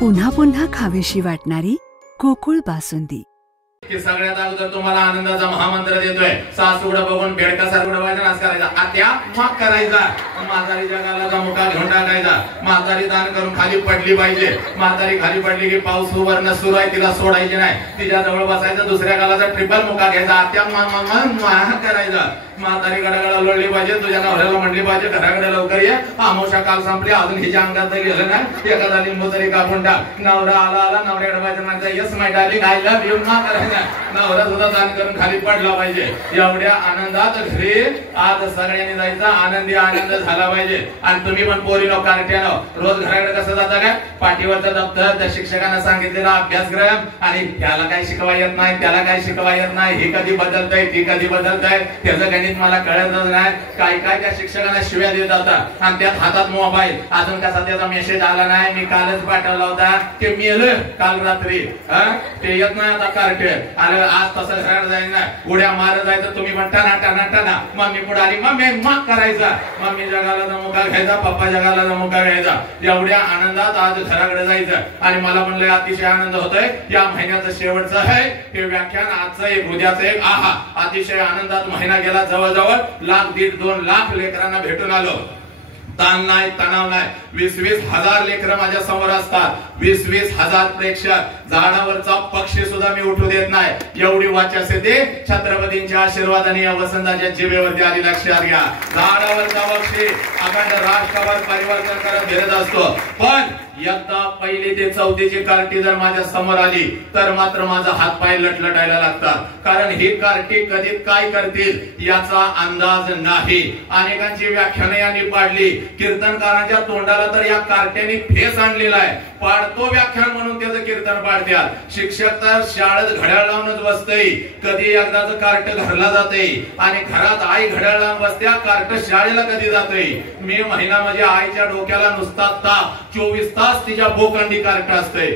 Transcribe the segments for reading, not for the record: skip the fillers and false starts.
पुन्हा पुन्हा खावीशी वाटणारी गोकुळ बासुंदी। की सगळ्यात अगोदर तुम्हाला आनंदाचा महामंत्र देतोय। सासूकडे बघून बेडकासारखं व्हायचं, नाच करायचा, आत्या माफ करायचा, म्हातारी जगाला मुका घेऊन टाकायचा। म्हातारी दान करून खाली पडली पाहिजे। म्हातारी खाली पडली की पाऊस सुवर्ण सुरू आहे, तिला सोडायची नाही, तिच्या जवळ बसायचं, दुसऱ्या गालाचा ट्रिपल मुका घ्यायचा, आत्या करायचा। म्हातारी गडागडा लोळली पाहिजे, तुझ्या नवऱ्याला म्हणली पाहिजे घराकडे लवकर ये, आमोशा काल संपली, अजून हिच्या अंगात गेलं नाही, एखादा लिंबू तरी कापून टाक। नवरा आला नवऱ्याकडे पाहिजे म्हणता, yes my darling I love you मा करायचं। नवरा सुद्धा दान करून खाली पडला पाहिजे। एवढ्या आनंदात घरी आज सगळ्यांनी जायचा, आनंदी आनंद झाला पाहिजे। आणि तुम्ही पण पोरीनो कार्ट्यानो रोज घराकडे कसं जाता काय, पाठीवरचं दप्तर, त्या शिक्षकांना सांगितलेला अभ्यासक्रम, आणि त्याला काय शिकवा येत नाही, त्याला काय शिकवा येत नाही, हे कधी बदलतंय, ती कधी बदलतंय, त्याचं गणित मला कळतच नाही, काय काय त्या शिक्षकांना शिव्या देत होतात। आणि त्यात हातात मोबाईल, अजून कसा त्याचा मेसेज आला नाही, मी कालच पाठवला होता की मेलं काल रात्री, ते येत नाही आता कार्टे। आणि आज तसं घरात जायचं, उड्या मारत जायचं, तुम्ही पण टना टना टना, मम्मी पुढे आली, मम्मी माफ करायचा, मम्मी जगाला मुका घ्यायचा, पप्पा जगाला मुका घ्यायचा। एवढ्या आनंदात आज घराकडे जायचं। आणि मला म्हणलं अतिशय आनंद होतोय, या महिन्याचं शेवटचं आहे हे व्याख्यान, आजचं एक उद्याचं एक, आहा अतिशय आनंदात महिना गेला। जवळजवळ 1,00,000 दीड 2 लाख लेकरांना भेटून आलो। ताण नाही, तणाव नाही, 20-20 हजार लेकरं माझ्या समोर असतात, 20-20 हजार प्रेक्षक, झाडावरचा पक्षी सुद्धा मी उठू देत नाही, एवढी वाच असते ते छत्रपतींच्या आशीर्वादाने या वसंताच्या जिभेवरती आली, लक्षात घ्या। झाडावरचा पक्षी अखंड राष्ट्रावर परिवर्तन करत फिरत असतो, पण एकदा पहिली ते चौथीची कार्टी जर माझ्या समोर आली तर मात्र माझा हात पाय लटलटायला लागतात, कारण ही कार्टी कधी काय करतील याचा अंदाज नाही। अनेकांची व्याख्याने यांनी पाडली, कीर्तनकारांच्या तोंडाला तर या कार्ट्याने फेस आणलेला आहे, पाडतो व्याख्यान म्हणून त्याचं कीर्तन पाडतात। शिक्षक तर शाळेत घड्याळ लावूनच बसतय, कधी एकदाच कार्ट घरला जाते, आणि घरात आई घड्याळ लावून बसत्या, कार्ट शाळेला कधी जाते। मे महिना म्हणजे आईच्या डोक्याला नुसता ताप, 24 तास तिच्या बोकंडी कार्ट असते।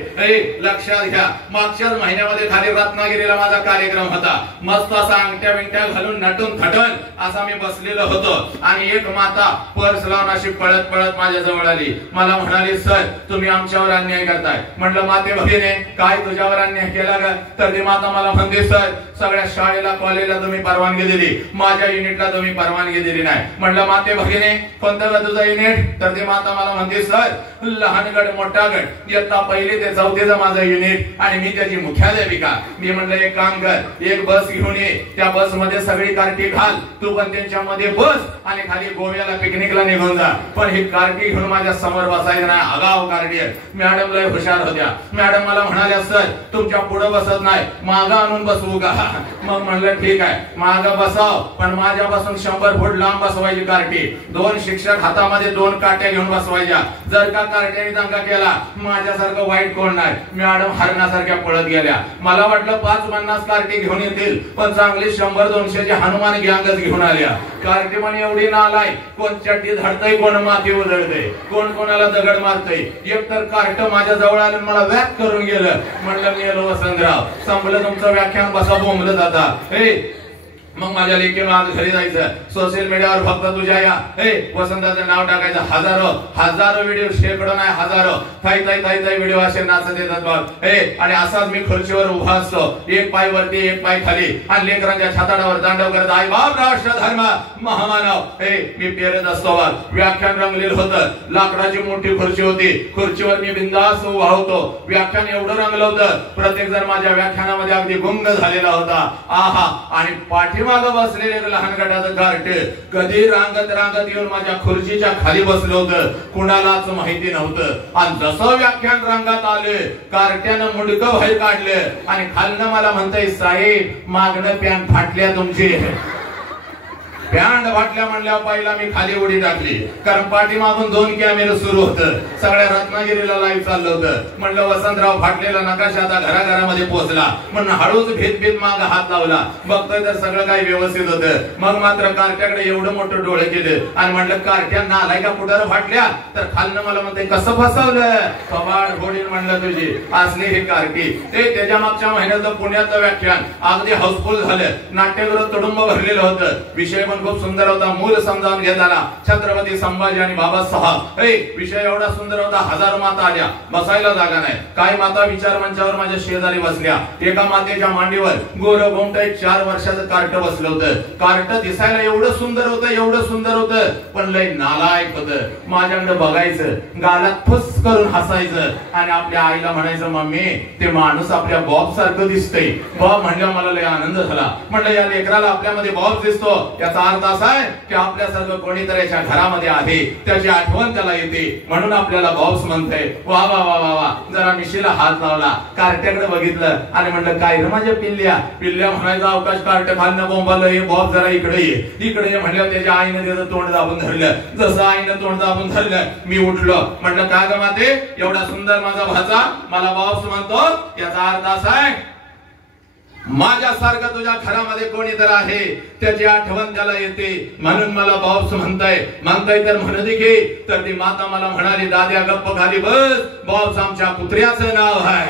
लक्षात घ्या, मागच्याच महिन्यामध्ये खाली रत्नागिरीला माझा कार्यक्रम होता, मस्त असा अंगठ्या बिंगठ्या घालून नटून थटून असा मी बसलेलो होतो, आणि एक माता पर्स लावून अशी पळत पळत माझ्या जवळ आली, मला म्हणाली, सर तुम्ही आमच्यावर अन्याय करताय। म्हटलं माते भगिनी काय तुझ्यावर अन्याय केला का? तर ती माता मला म्हणते, सर सगळ्या शाळेला कॉलेजला तुम्ही परवानगी दिली, माझ्या युनिटला तुम्ही परवानगी दिली नाही। म्हटलं माते भगिनी कोणतं का तुझं युनिट? तर ती माता मला म्हणते, सर लहान गट मोठा गट, इयत्ता पहिली ते चौथीचं माझं युनिट, आणि मी त्याची मुख्याध्यापिका। मी म्हटलं एक काम कर, एक बस घेऊन ये, त्या बस मध्ये सगळी कार्टी घाल, तू पण त्यांच्यामध्ये बस, आणि खाली गोव्याला पिकनिकला निघून जा, पण ही कार्टी घेऊन माझ्या समोर बसायचं नाही। आगाव कार्टी। मॅडम लय हुशार होत्या, मॅडम मला म्हणाल्या, सर तुमच्या पुढे बसत नाही, मागं आणून बसवू का? मग म्हणलं ठीक आहे, मागं बसाव, पण माझ्यापासून 100 फूट लांब बसवायची कार्टी, 2 शिक्षक हातामध्ये 2 काट्या घेऊन बसवायच्या। जर का कार्ट्याने दंगा केला, माझ्यासारखं वाईट कोण नाही। मॅडम हरणासारख्या पळत गेल्या, मला वाटलं 5-50 कार्टी घेऊन येतील, पण चांगली 100-200 हनुमान गँगच घेऊन आल्या। कार्टी पण एवढी नालाय, कोण चड्डी धरतय, कोण माती उधळतय, कोण कोणाला दगड मारतय। एक तर कार्ट माझ्या जवळ आलं, मला वॅक करून गेलं। म्हणलं मेलो वसंतराव, संपलं तुमचं व्याख्यान, बसा बोंबलं जाता। मग माझ्या लेकीला आज घरी जायचं, सोशल मीडियावर फक्त तुझ्या या वसंताचं नाव टाकायचं, हजारो व्हिडिओ, शेकडो नाही हजारो थाई थाई थाई थाई व्हिडिओ असे नाचत येतात बघ। आणि असाच मी खुर्चीवर उभा असतो, एक पाय वरती एक पाय खाली, आणि लेकरांच्या छाताडावर दांडव करत, आई बाप राष्ट्र धर्म महामानव, मी पेरत असतो बघ। व्याख्यान रंगलेलं होतं, लाकडाची मोठी खुर्ची होती, खुर्चीवर मी बिंदास उभा होतो। व्याख्यान एवढं रंगलं होतं, प्रत्येक जण माझ्या व्याख्यानामध्ये अगदी गुंग झालेला होता। आहा, आणि पाठी मागं बसलेले लहान गटाचं कार्ट कधी रांगत रांगत येऊन माझ्या खुर्चीच्या खाली बसलं होतं, कुणालाच माहिती नव्हतं। आणि जसं व्याख्यान रंगात आले, कार्ट्यानं मुंडकं बाहेर काढलं, आणि खालनं मला म्हणताय, साहेब मागणं पॅन्ट फाटल्या तुमची। पॅन्ट फाटल्या म्हणल्यावर पहिला मी खाली उडी टाकली, कारण पाठीमागून 2 कॅमेरे सुरू होतं, सगळ्या रत्नागिरीला लाईव्ह चाललं होतं। म्हणलं वसंतराव फाटलेला नकाशा आता घराघरामध्ये पोहोचला, म्हणून हळूच भीत माग हात लावला, बघतोय तर सगळं काही व्यवस्थित होतं। मग मात्र कार्ट्याकडे एवढं मोठं डोळे केलं, आणि म्हणलं कार्ट्या नालाय का कुठं फाटल्या? तर खालनं मला म्हणते, कसं फसवलं? कबाड घोडीन म्हणलं तुझी असली ही कार्टी। ते त्याच्या मागच्या महिन्याचं पुण्याचं व्याख्यान अगदी हाऊसफुल झालं, नाट्यगृह तुडुंब भरलेलं होतं, विषय पण पण खूप सुंदर होता. मूल समजावून घेताना छत्रपती संभाजी आणि बाबासाहेब. विषय एवढा सुंदर होता. हजारो माता आल्या, बसायला जागा नाही. काही माता विचार मंचावर माझ्या शेजारी बसल्या. एका मातेच्या मांडीवर गोर गोमट एक 4 वर्षाचं कार्ट बसलं होतं. कार्ट दिसायला एवढं सुंदर होतं, एवढं सुंदर होतं, पण लय नालायक होतं. माझ्याकडे बघायचं, गालात फुस करून हसायचं आणि आपल्या आईला म्हणायचं, मम्मी ते माणूस आपल्या बॉब सारखं दिसतंय. बॉब म्हणल्यावर मला लय आनंद झाला. म्हटलं या लेकराला आपल्यामध्ये बॉब दिसतो, याचा अर्थ असा आहे की आपल्यासारखं कोणीतरी याच्या घरामध्ये आहे, त्याची आठवण त्याला येते, म्हणून आपल्याला बॉब्स म्हणतंय. वा वा वा वा वा. जरा मिशीला हात लावला, कार्ट्याकडे बघितलं आणि म्हटलं काय रे माझ्या पिल्ल्या. पिल्ल्या म्हणायचा अवकाश कार्ट खाल्लं बोंबालं, हे बॉब जरा इकडे ये, इकडे ये म्हणलं. त्याच्या आईने त्याचं तोंड दाबून धरलं. जसं आईनं तोंड दाबून धरलं, मी उठलो. म्हटलं का ग माते, एवढा सुंदर माझा भाचा मला बॉब्स म्हणतो, याचा अर्थ असा आहे माझ्यासारखं तुझ्या घरामध्ये कोणीतरी आहे, त्याची आठवण त्याला येते, म्हणून मला बॉब्स म्हणताय. तर म्हणू दे की. तर ती माता मला म्हणाली, दाद्या गप्प खाली बस, बॉब्स आमच्या कुत्र्याचं नाव आहे.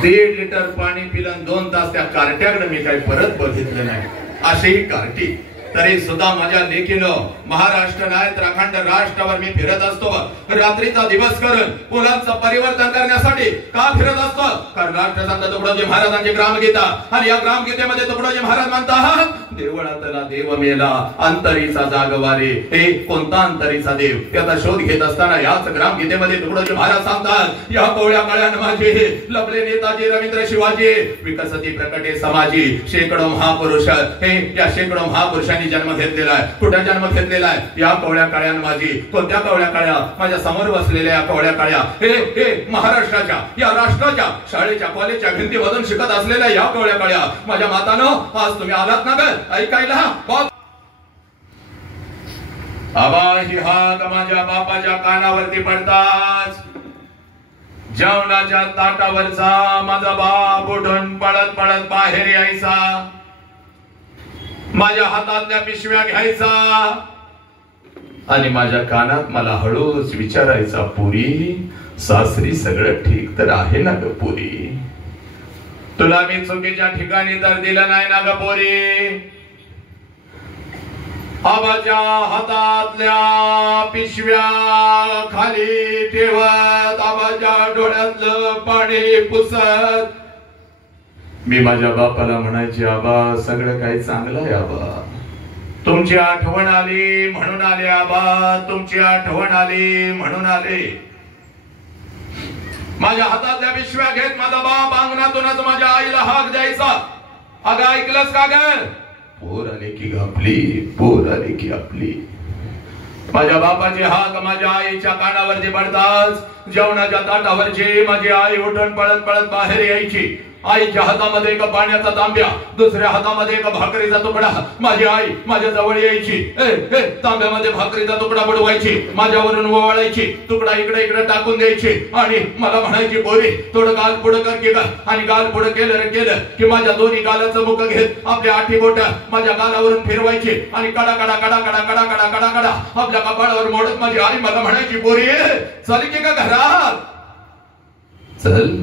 1.5 लिटर पाणी पिलं 2 तास त्या कार्ट्याकडे मी काही परत बघितलं नाही. अशीही कार्टी. तरी सुद्धा माझ्या लेकीनं महाराष्ट्र नाही तर अखंड राष्ट्रावर मी फिरत असतो. रात्रीचा दिवस करून मुलांचं परिवर्तन करण्यासाठी का फिरत असतो? कारण राष्ट्रसंत तुकडोजी महाराजांची ग्रामगीता, आणि या ग्रामगीतेमध्ये तुकडोजी महाराज म्हणतात, देवळातला देव मेला अंतरीचा जागवारे. हे कोणता अंतरीचा देव याचा शोध घेत असताना याच ग्रामगीतेमध्ये तुकडोजी महाराज सांगतात, या कोवळ्या काळ्यानं माझे लपले नेताजी रवींद्र शिवाजी, विकसती प्रकटे समाजी. शेकडो महापुरुष, हे या शेकडो महापुरुषांनी जन्म घेतलेला आहे. कुठे जन्म घेतलेला आहे? या कोवळ्या काळ्यानं माझी. कोणत्या कोवळ्या काळ्या? माझ्या समोर बसलेल्या या कोवळ्या काळ्या. हे महाराष्ट्राच्या, या राष्ट्राच्या शाळेच्या कॉलेजच्या भिंतीमधून शिकत असलेल्या या कोवळ्या काळ्या. माझ्या मातानं आज तुम्ही आलात ना ग ऐकायला. आबा ही हात माझ्या बापाच्या कानावरती पडताच जेवणाच्या ताटावरचा माझा बाप उठून पळत पळत बाहेर यायचा. माझ्या हातातल्या पिशव्या घ्यायचा आणि माझ्या कानात मला हळूच विचारायचा, पुरी सासरी सगळं ठीक तर आहे ना ग पुरी? तुला मी चुकीच्या ठिकाणी तर दिलं नाही ना ग पोरी? आबाच्या हातातल्या पिशव्या खाली ठेवत, आबाच्या डोळ्यातलं पाणी पुसत मी माझ्या बापाला म्हणायचे, आबा सगळं काही चांगलं आहे आबा, तुमची आठवण आली म्हणून आले आबा, तुमची आठवण आली म्हणून आले. माझ्या हातातल्या पिशव्या घेत माझा बाप अंगणातूनच माझ्या आईला हाक द्यायचा, अगं ऐकलंस का ग? पोर आले की आपली, पोर आले की आपली. माझ्या बापाची हाक माझ्या आईच्या कानावरती पडताच जेवणाच्या ताटावरची माझी आई उठून पळत पळत बाहेर यायची. आईच्या हातामध्ये एक पाण्याचा तांब्या, दुसऱ्या हातामध्ये एक भाकरीचा तुकडा. माझी आई माझ्या जवळ यायची, तांब्यामध्ये भाकरीचा तुकडा बुडवायची, माझ्यावरून ओवाळायची, तुकडा इकडे इकडे टाकून द्यायची आणि मला म्हणायची, पोरी थोडं गाल पुढं कर की ग. आणि गाल पुढं केलं की माझ्या दोन्ही गालाचं मुख घेत आपल्या आठी बोट माझ्या गालावरून फिरवायची आणि कडा कडा कडा कडा कडा कडा कडा कडा आपल्या कपाळावर मोडत माझी आई मला म्हणायची, पोरी चल की का घरात, चल.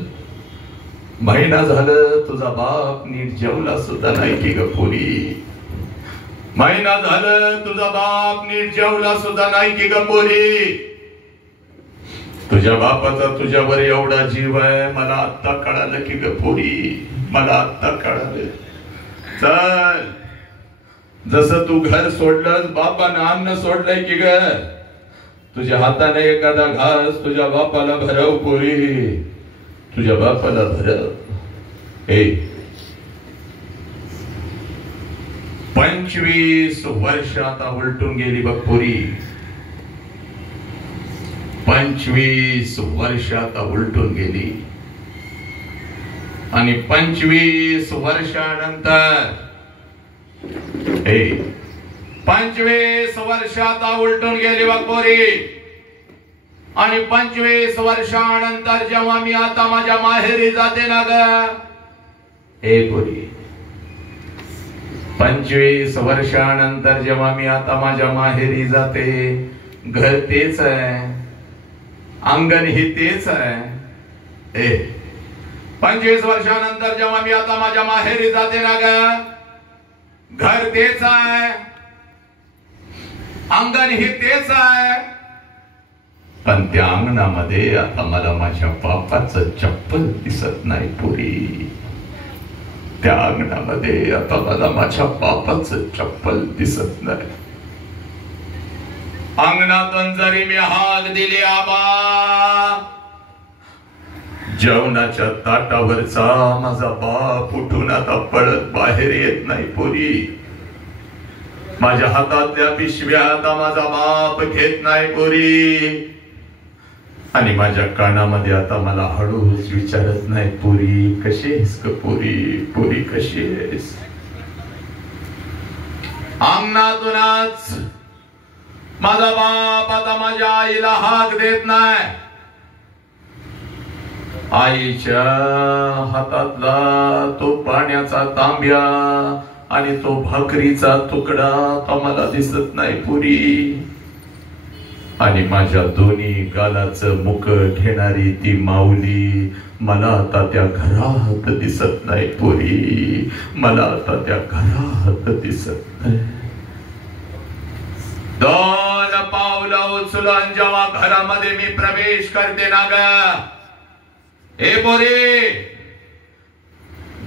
महिना झालं तुझा बाप नीट जेवला सुद्धा नाही की ग पोरी? महिना झालं तुझा बाप नीट जेवला सुद्धा नाही की ग पोरी? तुझ्या बापाचा तुझ्यावर एवढा जीव आहे मला आत्ता कळालं की ग पोरी, मला आत्ता कळालं. चल, जसं तू घर सोडलंस बापानं अन्न सोडलंय की ग, तुझ्या हाताने एखादा घास तुझ्या बापाला भरव पोरी, तुझ्या बापाला भरव. 25 वर्ष आता उलटून गेली बघ पोरी, 25 वर्ष आता उलटून गेली. आणि 25 वर्षानंतर 25 वर्ष आता उलटून गेली बघ पोरी. आणि 25 वर्षानंतर जेव्हा मी आता माझ्या माहेरी जाते ना ग पोरी, 25 वर्षानंतर जेव्हा मी आता माझ्या माहेरी जाते, घर तेच आहे, अंगण ही तेच आहे. 25 वर्षानंतर जेव्हा मी आता माझ्या माहेरी जाते ना ग, घर तेच आहे, अंगण हे तेच आहे, पण त्या अंगणामध्ये आता मला माझ्या बापाचं चप्पल दिसत नाही पुरी. त्या अंगणामध्ये आता मला माझ्या बापाचं चप्पल दिसत नाही. अंगणातून जरी मी हाक दिली आबा, जेवणाच्या ताटावरचा माझा बाप उठून आता पळत बाहेर येत नाही पुरी. माझ्या हातातल्या पिशव्या आता माझा बाप घेत नाही पुरी. आणि माझ्या कानामध्ये आता मला हळूच विचारत नाही पुरी कशी आहेस ग पुरी, पुरी कशी आहेस. अंगणातूनच माझा बाप आता माझ्या आईला हाक देत नाही. आईच्या हातातला तो पाण्याचा तांब्या आणि तो भाकरीचा तुकडा तो मला दिसत नाही पुरी. आणि माझ्या दोन्ही गालाचं मुख घेणारी ती माऊली मला आता त्या घरात दिसत नाही पुरी. मला आता त्या घरात दिसत नाही. 2 पावलं उचलून जेव्हा घरामध्ये मी प्रवेश करते ना ग हे पोरी,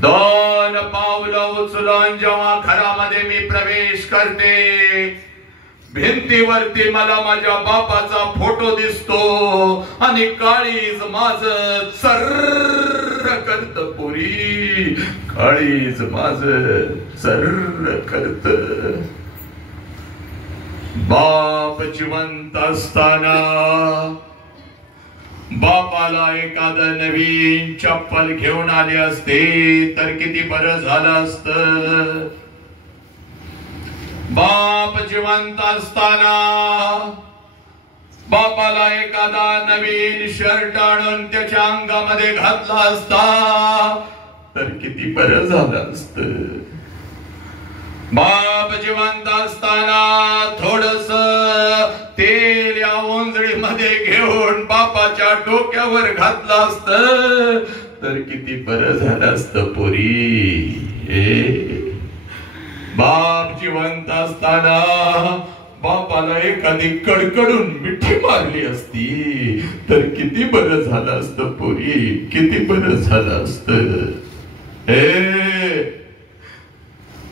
2 पावलं उचलून जेव्हा घरामध्ये मी प्रवेश करते, भिंतीवरती मला माझ्या बापाचा फोटो दिसतो आणि काळीज माझ सर्र करत पोरी, काळीज माझ सर्र करत. बाप जिवंत असताना बापाला एखादं नवीन चप्पल घेऊन आले असते तर किती बरं झालं असतं. बाप जिवंत असताना बापाला एखादा नवीन शर्ट आणून त्याच्या अंगामध्ये घातला असता तर किती बरं झालं असतं. बाप जिवंत असताना थोडस तेल या ओंजळीमध्ये घेऊन बापाच्या डोक्यावर घातलं असतं तर किती बरं झालं असतं पोरी. बाप जिवंत असताना बापाला एखादी कडकडून मिठी मारली असती तर किती बरं झालं असतं पोरी, किती बरं झालं असतं.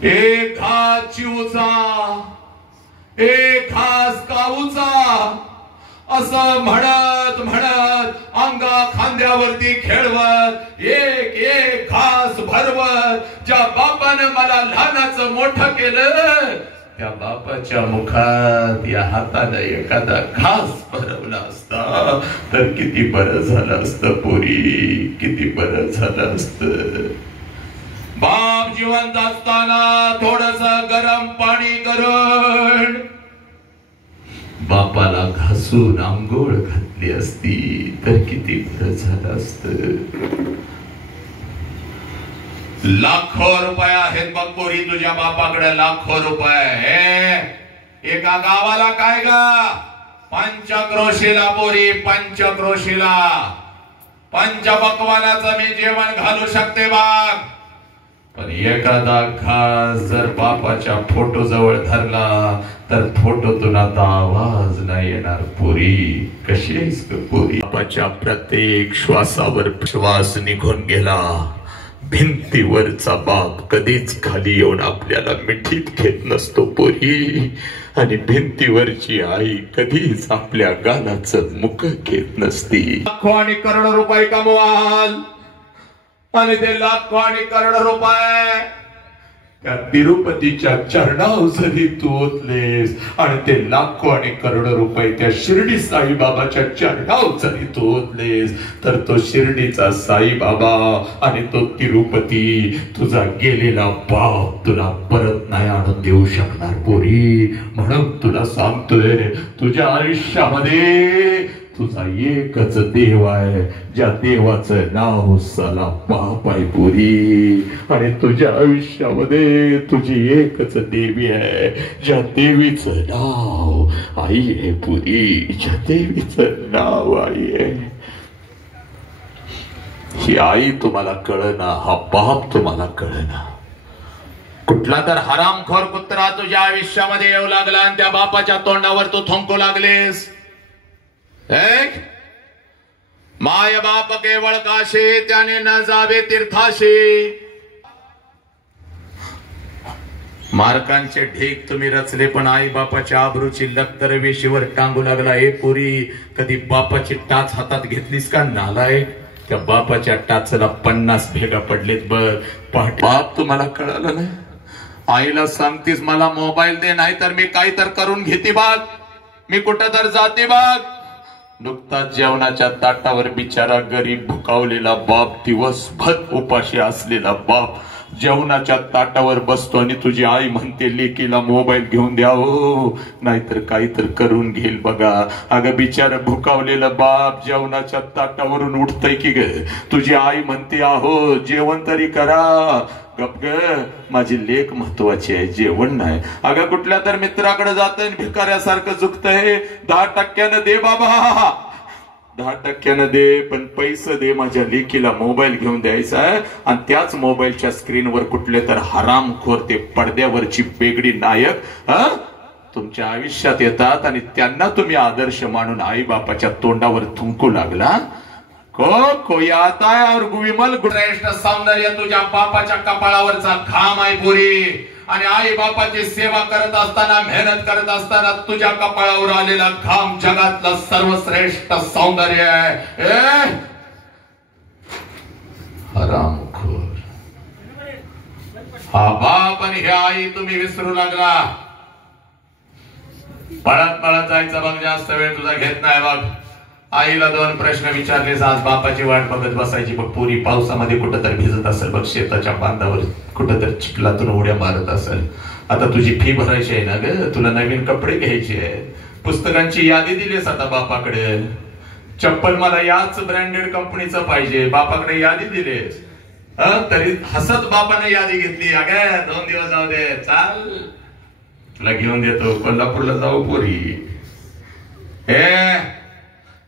एक घास चिवचा, एक घास काऊचा असं म्हणत म्हणत अंगा खांद्यावरती खेळवत एक एक घास भरवत ज्या बापानं मला लहानाचं मोठं केलं त्या बापाच्या मुखात या हाताने एखादा घास भरवला असता तर किती बरं झालं असतं पोरी, किती बरं झालं असतं. बाप जिवंत असताना थोडस गरम पाणी करून बापाला घासून आंघोळ घातली असती तर किती बरं झालं असतं. लाखो रुपये आहेत बघ पोरी तुझ्या बापाकडे, लाखो रुपये. एका गावाला काय ग, पंचक्रोशीला पोरी, पंचक्रोशीला पंचपक्वानाचं मी जेवण घालू शकते बाग. पण एखादा घास जर बापाच्या फोटो जवळ धरला तर फोटोतून आता आवाज नाही येणार पोरी. कशी आहेस ग पोरी. बापाच्या प्रत्येक श्वासावर श्वास निघून गेला. भिंतीवरचा बाप कधीच खाली येऊन आपल्याला मिठीत घेत नसतो पोरी. आणि भिंतीवरची आई कधीच आपल्या गालाचं मुख घेत नसती. लाखो आणि करोडो रुपये कमवाल आणि ते लाखो आणि करोडो रुपये त्या तिरुपतीच्या चरणावर जरी तू ओतलेस आणि ते लाखो आणि करोडो रुपये त्या शिर्डी साईबाबाच्या चरणावर जरी तू ओतलेस तर तो शिर्डीचा साईबाबा आणि तो तिरुपती तुझा गेलेला बाप तुला परत नाही आणून देऊ शकणार पोरी. म्हणून तुला सांगतोय तुझ्या आयुष्यामध्ये तुझा एकच देव आहे ज्या देवाचं नाव साला बाप आहे पोरी. आणि तुझ्या आयुष्यामध्ये तुझी एकच देवी आहे ज्या देवीचं नाव आई आहे पोरी, ज्या देवीचं नाव आई आहे. ही आई तुम्हाला कळना, हा बाप तुम्हाला कळना. कुठला तर हरामखोर कुत्रा तुझ्या आयुष्यामध्ये येऊ लागला आणि त्या बापाच्या तोंडावर तू थुंकू लागलेस. माय बाप केवळ काशी त्याने न जावे तीर्थाशी. मार्कांचे ढीक तुम्ही रचले पण आई बापाच्या आबरूची लक्तर वेशीवर टांगू लागला. हे पुरी कधी बापाची टाच हातात घेतलीस का नालायक? त्या बापाच्या टाचला 50 भेगा पडलेत बघ. बाप तुम्हाला कळालं नाही. आईला सांगतीस मला मोबाईल दे नाही तर मी काही तर करून घेते बघ, मी कुठं तर जाते बघ. नुकताच जेवणाच्या ताटावर बिचारा गरीब भुकावलेला बाप, दिवसभर उपाशी असलेला बाप जेवणाच्या ताटावर बसतो आणि तुझी आई म्हणते लेकीला मोबाईल घेऊन द्या हो नाहीतर काहीतर करून घेईल बघा. अगं बिचारा भुकावलेला बाप जेवणाच्या ताटावरून उठतय की ग. तुझी आई म्हणते आहो जेवण तरी करा. गप ग, माझी लेक महत्वाची आहे, जेवण नाही. अगं कुठल्या तर मित्राकडे जातंय भिकाऱ्यासारखं चुकतंय. 10% दे बाबा, 10% दे पण पैसे दे. माझ्या लेकीला मोबाईल घेऊन द्यायचा आहे. आणि त्याच मोबाईलच्या स्क्रीनवर कुठले तर हरामखोर ते पडद्यावरची बेगडी नायक तुमच्या आयुष्यात येतात आणि त्यांना तुम्ही आदर्श मानून आई बापाच्या तोंडावर थुंकू लागला. कोई आता है और विमल श्रेष्ठ सौंदर्य तुझ्या बापाच्या कपाळावरचा घाम आहे पुरी. आणि आई बापाची सेवा करत असताना, मेहनत करत असताना तुझ्या कपाळावर आलेला घाम जगातलं सर्वश्रेष्ठ सौंदर्य आहे. हरामखोर हा बाप आणि हे आई तुम्ही विसरू लागला. पळत पळत जायचं बघ, जास्त वेळ तुझा घेत नाही बघ. आईला 2 प्रश्न विचारलेस, आज बापाची वाट बघत बसायची बघ. पुरी पावसामध्ये कुठं तर भिजत असेल बघ, शेताच्या बांधावर कुठं तर चिखलातून उड्या मारत असेल. आता तुझी फी भरायची आहे ना ग, तुला नवीन कपडे घ्यायचे आहेत, पुस्तकांची यादी दिलीस आता बापाकडे. चप्पल मला याच ब्रँडेड कंपनीचं पाहिजे, बापाकडे यादी दिलीस. तरी हसत बापाने यादी घेतली. अगं 2 दिवस जाऊ दे, चाल तुला घेऊन देतो, कोल्हापूरला जाऊ पोरी.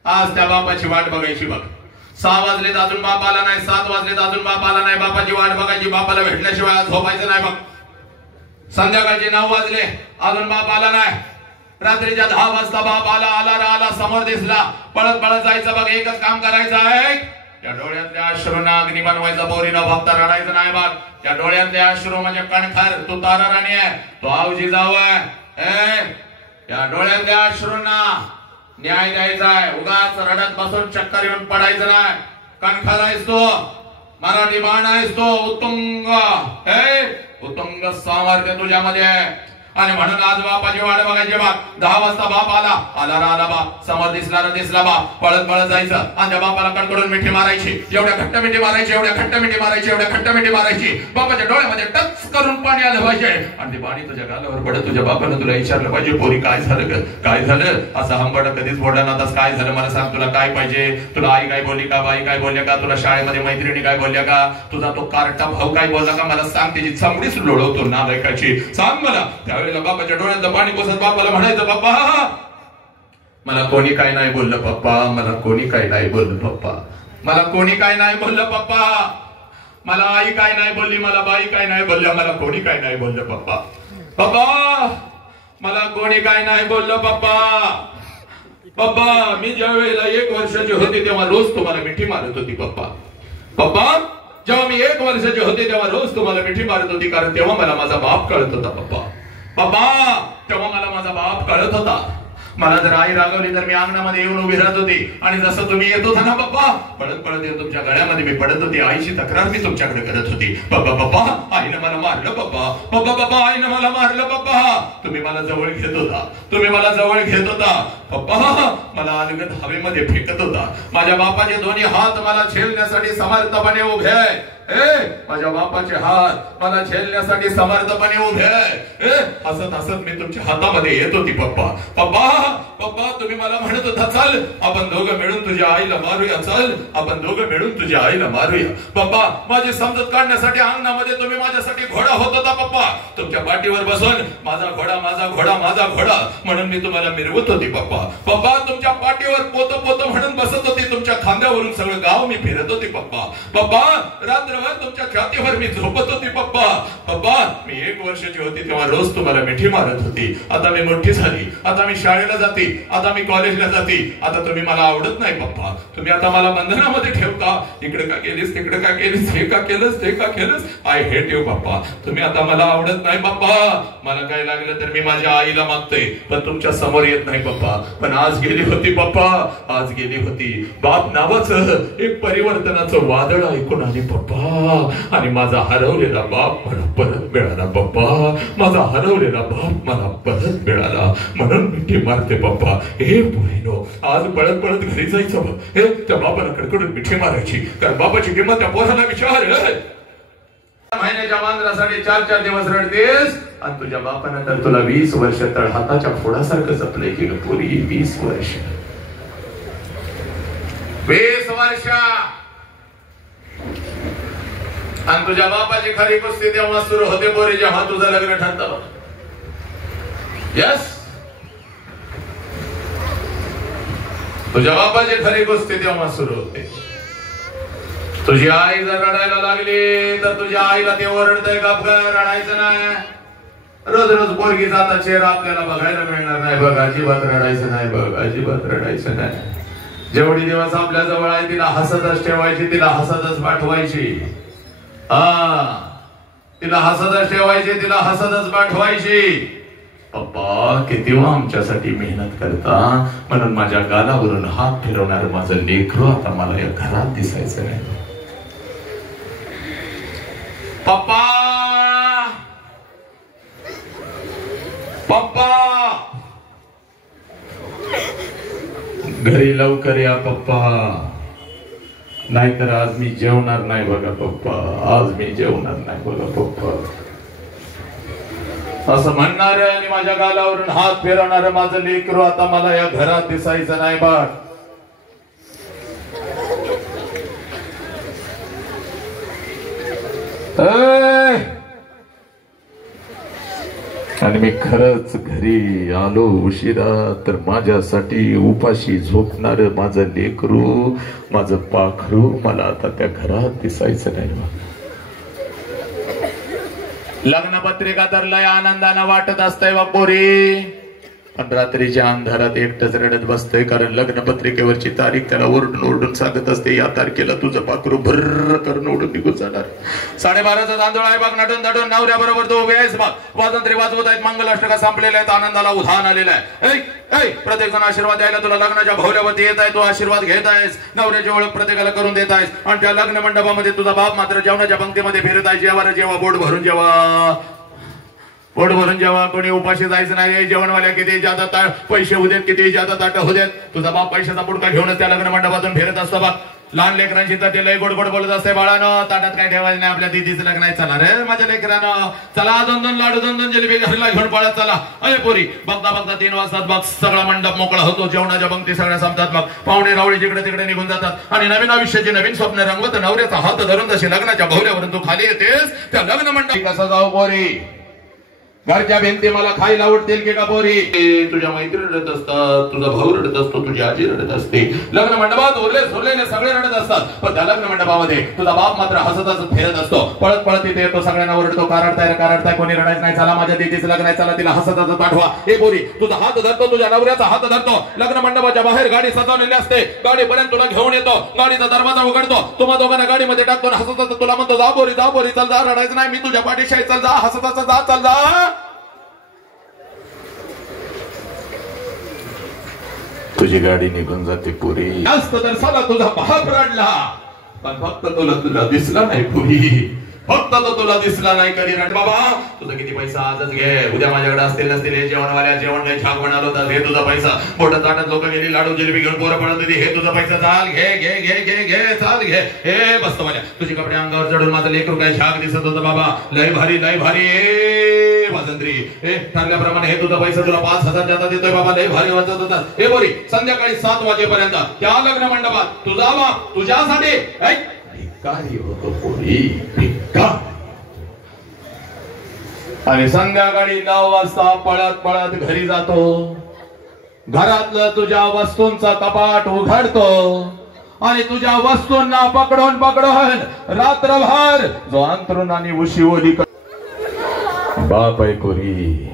आज त्या बापाची वाट बघायची बघ. 6 वाजलेत अजून बाप आला नाही, 7 वाजलेत अजून बाप आला नाही. बापाची वाट बघायची, बापाला भेटल्याशिवाय आज झोपायचं नाही बघ. संध्याकाळचे 9 वाजले अजून बाप आला नाही. रात्रीच्या 10 वाजता बाप आला समोर दिसला. पळत पळत जायचं बघ. एकच काम करायचं आहे, त्या डोळ्यातल्या अश्रूंना अग्नी बनवायचा. बोरीनं भक्त रडायचं नाही बघ. त्या डोळ्यातले अश्रू म्हणजे कणखर. तू तारा राणी आहे, तो आवजी जाऊ आहे. त्या डोळ्यातल्या अश्रूंना न्याय द्यायचा आहे. उगाच रडत बसून चक्कर येऊन पडायचं नाही. कणखर आहेस तो, मराठी बाण आहेस तो, उत्तुंग उत्तुंग सामर्थ्य तुझ्यामध्ये आहे. आणि म्हणून आज बापाची वाट बघायची बघ. 10 वाजता बाप आला बाप, समोर दिसला बाप. पळत पळत जायचं आणि त्या बापाला कडकडून मिठी मारायची. एवढ्या घट्ट मिठी मारायची, एवढ्या घट्ट मिठी मारायची, एवढ्या घट्ट मिठी मारायची. बापाच्या डोळ्यामध्ये टच करून पाणी आलं पाहिजे. आणि ते पाणी तुझ्या गालावर पडत तुझ्या बापानं तुला विचारलं पाहिजे, पोरी काय झालं, काय झालं. असं हंबड कधीच बोलला नव्हतास. काय झालं मला सांग, तुला काय पाहिजे. तुला आई काय बोलली का, बाई काय बोलल्या का, तुला शाळेमध्ये मैत्रिणी काय बोलल्या का, तुझा तो कार्टा भाऊ काय बोलला का, मला सांग. त्याची चमडीच लोळवतो नालायकाची. सांग मला. बापाच्या डोळ्यात पाणी पुसत बापाला म्हणायचं, पप्पा मला कोणी काय नाही बोललं पप्पा, मला कोणी काय नाही बोललं पप्पा, मला कोणी काय नाही बोललं पप्पा, मला आई काय नाही बोलली, मला बाई काय नाही बोलल्या, मला कोणी काय नाही बोललं पप्पा. पप्पा मला कोणी काय नाही बोललं पप्पा. पप्पा मी ज्या वेळेला 1 वर्षाची होती तेव्हा रोज तुम्हाला मिठी मारत होती पप्पा. पप्पा जेव्हा मी 1 वर्षाची होते तेव्हा रोज तुम्हाला मिठी मारत होती, कारण तेव्हा मला माझा बाप कळत होता पप्पा. पप्पा तेव्हा मला माझा बाप कळत होता. मला जर आई रागवली तर मी अंगणामध्ये येऊन उभी राहत होती. आणि जसं तुम्ही येत होता ना पप्पा, पळत पळत येऊन तुमच्या गळ्यामध्ये मी पडत होती. आईची तक्रार मी तुमच्याकडे करत होती. पप्पा आईनं मला मारलं पप्पा, पप्पा आईनं मला मारलं पप्पा. तुम्ही मला जवळ घेत होता, तुम्ही मला जवळ घेत होता पप्पा. मला अलगद हवेमध्ये फेकत होता. माझ्या बापाचे दोन्ही हात मला झेलण्यासाठी समर्थपणे उभे आहे. माझ्या बापाचे हात मला झेलण्यासाठी समर्थपणे उभे आहे. हसत हसत मी तुमच्या हातामध्ये येत होती पप्पा. पप्पा तुम्ही मला म्हणत होता, चल आपण दोघं मिळून तुझ्या आईला मारूया, चल आपण दोघं मिळून तुझ्या आईला मारूया. पप्पा माझी समजूत काढण्यासाठी अंगणामध्ये तुम्ही माझ्यासाठी घोडा होत होता पप्पा. तुमच्या पाठीवर बसून माझा घोडा माझा घोडा माझा घोडा म्हणून मी तुम्हाला मिरवत होती पप्पा. पप्पा तुमच्या पाठीवर पोत पोत म्हणून बसत होती. तुमच्या खांद्यावरून सगळं गाव मी फिरत होती पप्पा. पप्पा रात्री रात्रभर तुमच्या छातीवर मी झोपत होती पप्पा. पप्पा, मी 1 वर्षाची होती तेव्हा रोज तुम्हाला मिठी मारत होती. आता मी मोठी झाली, आता मी शाळेला जाते, आता मी कॉलेजला जाते. आता तुम्ही मला आवडत नाही पप्पा. तुम्ही आता मला बंधनामध्ये ठेवता. इकडे का केलीस, तिकडे का केलीस, हे का केलंस, ते का केलंस. आय हेट यू पप्पा. तुम्ही आता मला आवडत नाही पप्पा. मला काय लागलं तर मी माझ्या आईला मागतोय, पण तुमच्या समोर येत नाही पप्पा. पण आज गेली होती पप्पा, आज गेली होती. बाप नावाचं एक परिवर्तनाचं वादळ ऐकून आली पप्पा. आणि माझा हरवलेला बाप मला परत मिळाला पप्पा. माझा हरवलेला बाप मला परत मिळाला. म्हणून मिठी मारते पप्पा. हे पोरीनो, आज पळत पळत घरी जायचं बघ. हे त्या बापाला कडकडून मिठी मारायची, कारण बापाची किंमत त्या पोराला विचार. महिन्याच्या मांजरासाठी 4-4 दिवस रडतेस, आणि तुझ्या बापानं तर तुला 20 वर्ष तळ हाताच्या फोडासारखं जपलंय की पोरी. 20 वर्ष 20 वर्ष. आणि तुझ्या बापाची खरी कुस्ती तेव्हा सुरू होते पोरी, जेव्हा तुझं लग्न ठरतं. यस, तुझ्या बापाची खरी कुस्ती तेव्हा सुरू होते. तुझी आई जर रडायला लागली तर तुझ्या आईला ते ओरडतंय का रडायचं नाही. रोज रोज पोरगी जाता चेहरा आपल्याला बघायला मिळणार नाही बघ. अजिबात रडायचं नाही बघ, अजिबात रडायचं नाही. जेवढी दिवस आपल्या जवळ आहे तिला हसतच ठेवायची, तिला हसतच पाठवायची. तिला हसतच ठेवायची, तिला हसतच पाठवायची. पप्पा किती आमच्यासाठी मेहनत करता, म्हणून माझ्या गालावरून हात फिरवणार माझं लेकरू आता मला या घरात दिसायचं नाही. पप्पा, पप्पा, घरी लवकर या पप्पा, नाहीतर आज मी जेवणार नाही बघा पप्पा. आज मी जेवणार नाही बघा पप्पा. असं म्हणणार आणि माझ्या गालावरून हात फिरवणार माझं लेकरू आता मला या घरात दिसायचं नाही बघ. आणि मी खरंच घरी आलो उशिरा तर माझ्यासाठी उपाशी झोपणार माझं लेकरू, माझं पाखरू मला आता त्या घरात दिसायचं नाही बघ. लग्नपत्रिका तर लय आनंदानं वाटत असतंय बापोरी, पण रात्रीच्या अंधारात एकटच रडत बसतोय, कारण लग्नपत्रिकेवरची तारीख त्याला ओरडून ओरडून सांगत असते, या तारखेला तुझं पाखरू भर्र करून ओढून निघून जाणार. 12:30चा तांदूळ आहे बघ, नटून नटून नवऱ्या बरोबर तो उभे आहेस बघ. वाजंत्री वाजवत आहेत, मंगलाष्टका संपलेल्या आहेत, आनंदाला उधाण आलेला आहे. प्रत्येक जण आशीर्वाद द्यायला तुला लग्नाच्या भोवल्यावरती येत आहे, तू आशीर्वाद घेत आहेस, नवऱ्याची ओळख प्रत्येकाला करून देत आहेस. आणि त्या लग्न मंडपामध्ये तुझा बाप मात्र जेवणाच्या पंक्तीमध्ये फिरत आहे. जेवा जेव्हा बोट भरून जेव्हा, पोट भरून जेव्हा. कोणी उपाशी जायचं नाही. जेवणवाल्या किती जातात पैसे होऊ देत, किती जातात ताट होऊ देत, तुझा बाप पैशाचा पुडका घेऊनच त्या लग्न मंडपातून फिरत असतो बघ. लहान लेकरांशी तर ते लय गोड गोड बोलत असते, बाळानं ताटात काय ठेवायचं नाही, आपल्या दीदीचं लग्न आहे, चला रे माझ्या लेकरानं, चला 2-2 लाडू 2-2 जिलेबी घरला घेऊन पळत चला. अरे पोरी बघता बघता 3 वाजतात बघ, सगळा मंडप मोकळा होतो, जेवणाच्या पंक्ती सगळ्या संपतात बघ. पाहुणे रावळे जिकडे तिकडे निघून जातात आणि नवीन आयुष्याची नवीन स्वप्न रंगवत नवऱ्याचा हात धरून जशी लग्नाच्या भोवल्यावरून तू खाली येतेस त्या लग्न मंडप. कसं जाऊ पोरी, घरच्या भिंती मला खायला उठतील की का पोरी. तुझ्या मैत्रीण रडत असतात, तुझा भाऊ रडत असतो, तुझी आजी रडत असते, लग्न मंडपात उरले सोडलेले सगळे रडत असतात, पण त्या लग्न मंडपामध्ये तुझा बाप मात्र हसत हसत फिरत असतो. पळत पळत इथे येतो, सगळ्यांना ओरडतो, कारडताय कोणी रडायचं नाही, चला माझ्या दीदीचं लग्न आहे, चला तिला हसत हसत पाठवा. हे पोरी तुझा हात धरतो, तुझ्या नवऱ्याचा हात धरतो, लग्न मंडपाच्या बाहेर गाडी सजवलेली असते, गाडीपर्यंत तुला घेऊन येतो, गाडीचा दरवाजा उघडतो, तुम्हा दोघांना गाडीमध्ये टाकतो, हसत हसत तुला म्हणतो, जा पोरी चल जा, रडायचं नाही, मी तुझ्या पाठीशी आहे, चल जा, हसत हसत जा, चल जा. तुझी गाडी निघून जाते पुरी. जास्त तर साला तुझा बाप रडला, पण फक्त तुला दिसला नाही पुरी, फक्त तो तुला दिसला नाही कधी. रड बाबा, तुझा किती पैसा आजच घे, उद्या माझ्याकडे असतील नसतील, हे जेवणवाल्या जेवण काही छाक बनालो तर हे तुझा पैसा, मोठ्या ताटात लोक गेली लाडू जिलेबी घेऊन पोरं पडत होती, हे तुझा पैसा, चाल घे घे घे घे घे चाल घे. हे बसत माझ्या तुझी कपडे अंगावर चढून माझं लेकरू काही छाक दिसत होतं बाबा, लय भारी लय भारी. वाजंत्री हे ठरल्याप्रमाणे हे तुझा पैसा तुला 5,000 जाता देतोय बाबा, लय भारी वाजत होता. हे बोरी संध्याकाळी 7 वाजेपर्यंत त्या लग्न मंडपात तुझा बाप तुझ्यासाठी भिकारी होतो पोरी, भिकारी. आणि संध्याकाळी 9 वाजता पळत पळत घरी जातो, घरातलं तुझ्या वस्तूंचा कपाट उघडतो आणि तुझ्या वस्तूंना पकडून पकडून रात्रभर जो अंतरुणाने उशिवली बाप ऐकोरी.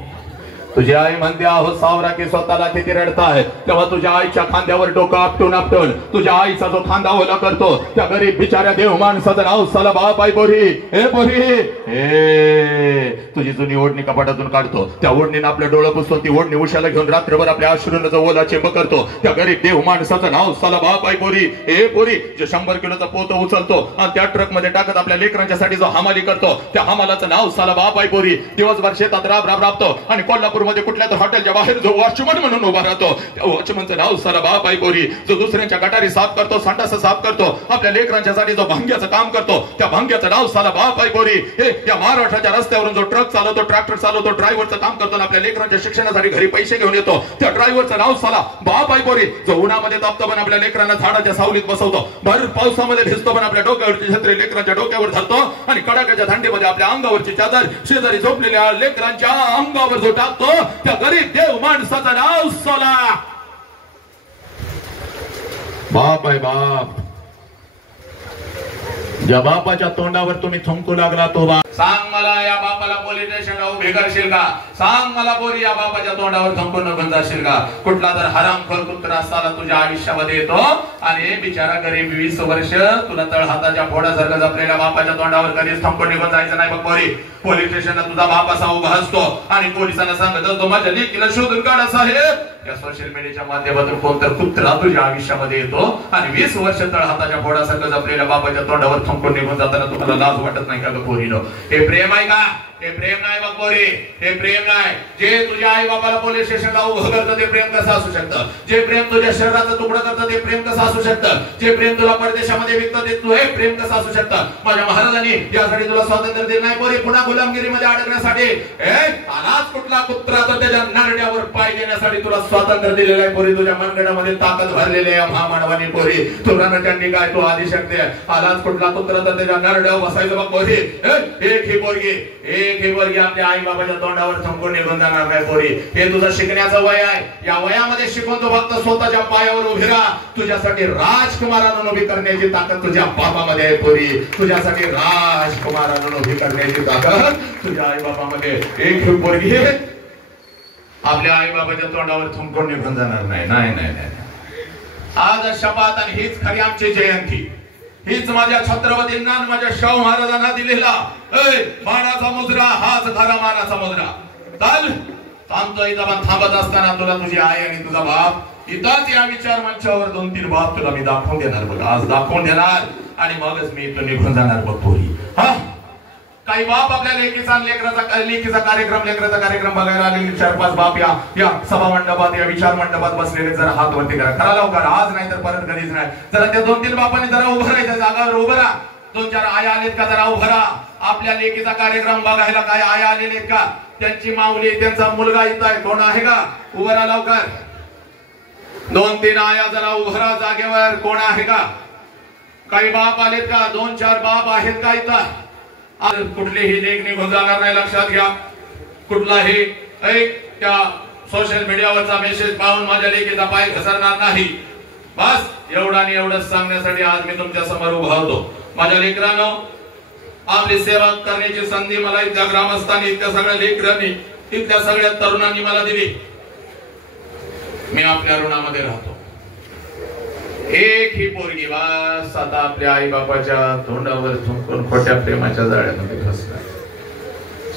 तुझी आई म्हणते आहो सावरा की स्वतःला किती रडताय, तेव्हा तुझ्या आईच्या खांद्यावर डोकं आपटून आपटून तुझ्या आईचा जो खांदा ओला करतो त्या गरीब बिचाऱ्या देव माणसाचं नाव साला बाप आई पोरी. हे पोरी, हे तुझी जुनी ओढणी कपाटातून काढतो, त्या ओढणीनं आपलं डोळं पुसतो, ती ओढणी उशाला घेऊन रात्रभर आपल्या अश्रूनं जो ओला चेंब करतो त्या गरीब देव माणसाचं नाव साला बाप आई पोरी. हे पोरी, जो 100 किलोचा पोत उचलतो आणि त्या ट्रक मध्ये टाकत आपल्या लेकरांच्यासाठी जो हमाली करतो त्या हमालाचं नाव साला बाप आई पोरी. दिवसभर शेतात राबतो आणि कोल्हापूर मध्ये कुठल्या तर हॉटेलच्या बाहेर जो वॉचमन म्हणून उभा राहतो त्या वॉचमनचं नाव साला बाप आई पोरी. जो दुसऱ्यांच्या गटारी साफ करतो, संडास साफ करतो, आपल्या लेकरांच्यासाठी जो भांग्याचं काम करतो त्या भांग्याचं नाव साला बाप आई पोरी. हे या महाराष्ट्राच्या रस्त्यावरून जो ट्रक चालवतो, ट्रॅक्टर चालवतो, ड्रायव्हरचं काम करतो, आपल्या लेकरांच्या शिक्षणासाठी घरी पैसे घेऊन येतो त्या ड्रायव्हरचं नाव साला बाप आई पोरी. जो उन्हामध्ये तापतो पण आपल्या लेकरांना झाडाच्या सावलीत बसवतो, भर पावसामध्ये भिजतो पण आपल्या डोक्यावरची छत्री लेकरांच्या डोक्यावर धरतो आणि कडाक्याच्या थंडीमध्ये आपल्या अंगावरची चादर शेजारी झोपलेल्या लेकरांच्या अंगावर जो टाकतो त्या गरीब देव माणसाचं नाव साला बाप आहे बाप. ज्या बापाच्या तोंडावर तुम्ही थुंकू लागला तो बाप. सांग मला या बापाला पोलीस स्टेशनला उभे करशील का? सांग मला पोरी या बापाच्या तोंडावर थुंकून नको जाशील का? कुठला तर हरामखोर कुत्रा साला तुझ्या आयुष्यामध्ये येतो आणि बिचारा गरीब 20 वर्ष तुला तळहाताच्या फोडासारखं जपलेल्या बापाच्या तोंडावर कधीच थंकून निघून जायचं नाही बघ पोरी. पोलीस स्टेशनला तुझा बाप असा उभा असतो आणि पोलिसांना सांगत असतो माझ्या लेकीला शोधून काढा साहेब. या सोशल मीडियाच्या माध्यमातून कोणतर कुत्रा तुझ्या आयुष्यामध्ये येतो आणि 20 वर्ष तळहाताच्या फोडासारखं जपलेल्या बापाच्या तोंडावर थंकून निघून जाताना तुम्हाला लाज वाटत नाही का ग पोरीनो? हे प्रेम आहे का? हे प्रेम नाही बघ पोरी, हे प्रेम नाही. जे तुझ्या आई बाबाला पोलीस स्टेशनला उभं करतं ते प्रेम कसं असू शकतं? जे प्रेम तुझ्या शरीराचं तुकडं करतं ते प्रेम कसं असू शकतं? जे प्रेम तुला परदेशामध्ये विकतं ते तू हे प्रेम कसं असू शकतं? माझ्या महाराजांनी यासाठी तुला स्वातंत्र्य दिलं नाही पोरी, पुन्हा गुलामगिरीमध्ये अडकण्यासाठी. आलाच कुठला कुत्रा तर त्याच्या नारड्यावर पाय देण्यासाठी तुला स्वातंत्र्य दिलेलं आहे पोरी. तुझ्या मनगडामध्ये ताकद भरलेली आहे महामानवानी पोरी. तू रणचंडी काय, तू आदिशक्ती आहे. आलाच कुठला कुत्रा तर त्याच्या नारड्यावर बसायचं बघ पोरी. एक ही पोरगी, एक ही पोरगी आपल्या आई बाबाच्या तोंडावर थंकून निघून जाणार नाही पोरी. हे तुझं शिकण्याचं वय आहे. या वयामध्ये शिकून तू फक्त स्वतःच्या पायावर उभी राहा. तुझ्यासाठी राजकुमारांना उभी करण्याची ताकद तुझ्या बाबामध्ये आहे पोरी. तुझ्यासाठी राजकुमारांना उभी करण्याची ताकद तुझ्या आई बाबामध्ये. एक ही पोरगी आपल्या आई बाबाच्या तोंडावर थुंकून निघून जाणार नाही. नाही नाही नाही. आज शपथ आणि हीच खरी आमची जयंती. हीच माझ्या छत्रपतींना माझ्या शाहू महाराजांना दिलेला मानाचा मुद्रा, हाच खरा मानाचा मुद्रा. चाल थांबतो इथं, पण थांबत असताना तुला तुझी आई आणि तुझा बाप इथंच या विचार मंचावर 2-3 बाप तुला मी दाखवून देणार बघ. आज दाखवून देणार आणि मगच मी इथून निघून जाणार बघ पोरी. हा, काही बाप आपल्या लेकीचा कार्यक्रम बघायला आलेले 4-5 बाप या सभा मंडपात, या विचार मंडपात बसलेले जरा हात वरती करा लवकर. आज नाही तर परत कधीच नाही. जरा त्या 2-3 बापांनी जरा उभं राहायचं, जागावर उभं राहा. 2-4 आया आलेत का जरा उभं राहा. आपल्या लेकीचा कार्यक्रम बघायला काय आया आलेले आहेत का? त्यांची माऊली, त्यांचा मुलगा इथं आहे, कोण आहे का? उभं राहा लवकर. 2-3 आया जरा उभं राहा जागेवर. कोण आहे का? काही बाप आलेत का? 2-4 बाप आहेत का इथं? कुठलीही लेख निघून जाणार नाही, लक्षात घ्या. कुठलाही त्या सोशल मीडियावरचा मेसेज पाहून माझ्या लेकीचा पाय घसरणार नाही. बस एवढं आणि एवढंच सांगण्यासाठी आज मी तुमच्या समोर उभा होतो. माझ्या लेकरांनो, आपली सेवा करण्याची संधी मला इथल्या ग्रामस्थांनी, इथल्या सगळ्या लेकरांनी, इथल्या सगळ्या तरुणांनी मला दिली. मी आपल्या ऋणामध्ये राहतो. एक ही पोरगी बस आता आपल्या आई बापाच्या तोंडावर थुंकून खोट्या प्रेमाच्या जाळ्यामध्ये फसणार.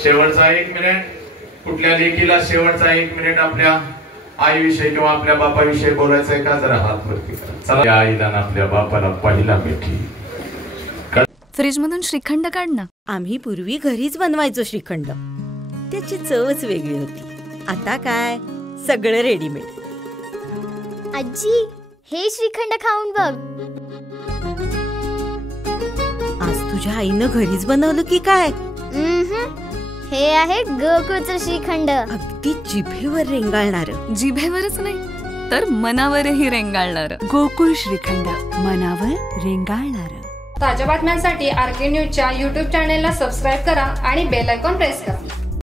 शेवटचा 1 मिनिट कुठल्या लेकीला, शेवटचा 1 मिनिट आपल्या आईविषयी किंवा आपल्या बापाविषयी बोलायचंय का? जरा हात वरती करा. चला, आईला आपल्या बापाला पहिला मिठी. फ्रीज मधून श्रीखंड काढ ना. आम्ही पूर्वी घरीच बनवायचो श्रीखंड, त्याची चवच वेगळी होती. आता काय सगळं रेडीमेड. आजी, हे श्रीखंड खाऊन बघ. आज तुझ्या आईनं घरीच बनवलं की काय? हे आहे गोकुळचं श्रीखंड. अगदी जिभेवर रेंगाळणार. जिभेवरच नाही तर मनावरही रेंगाळणार. गोकुळ श्रीखंड, मनावर रेंगाळणार. ताज्या बातम्यांसाठी आरके न्यूजच्या YouTube चॅनेलला सबस्क्राईब करा आणि बेल आयकॉन प्रेस करा.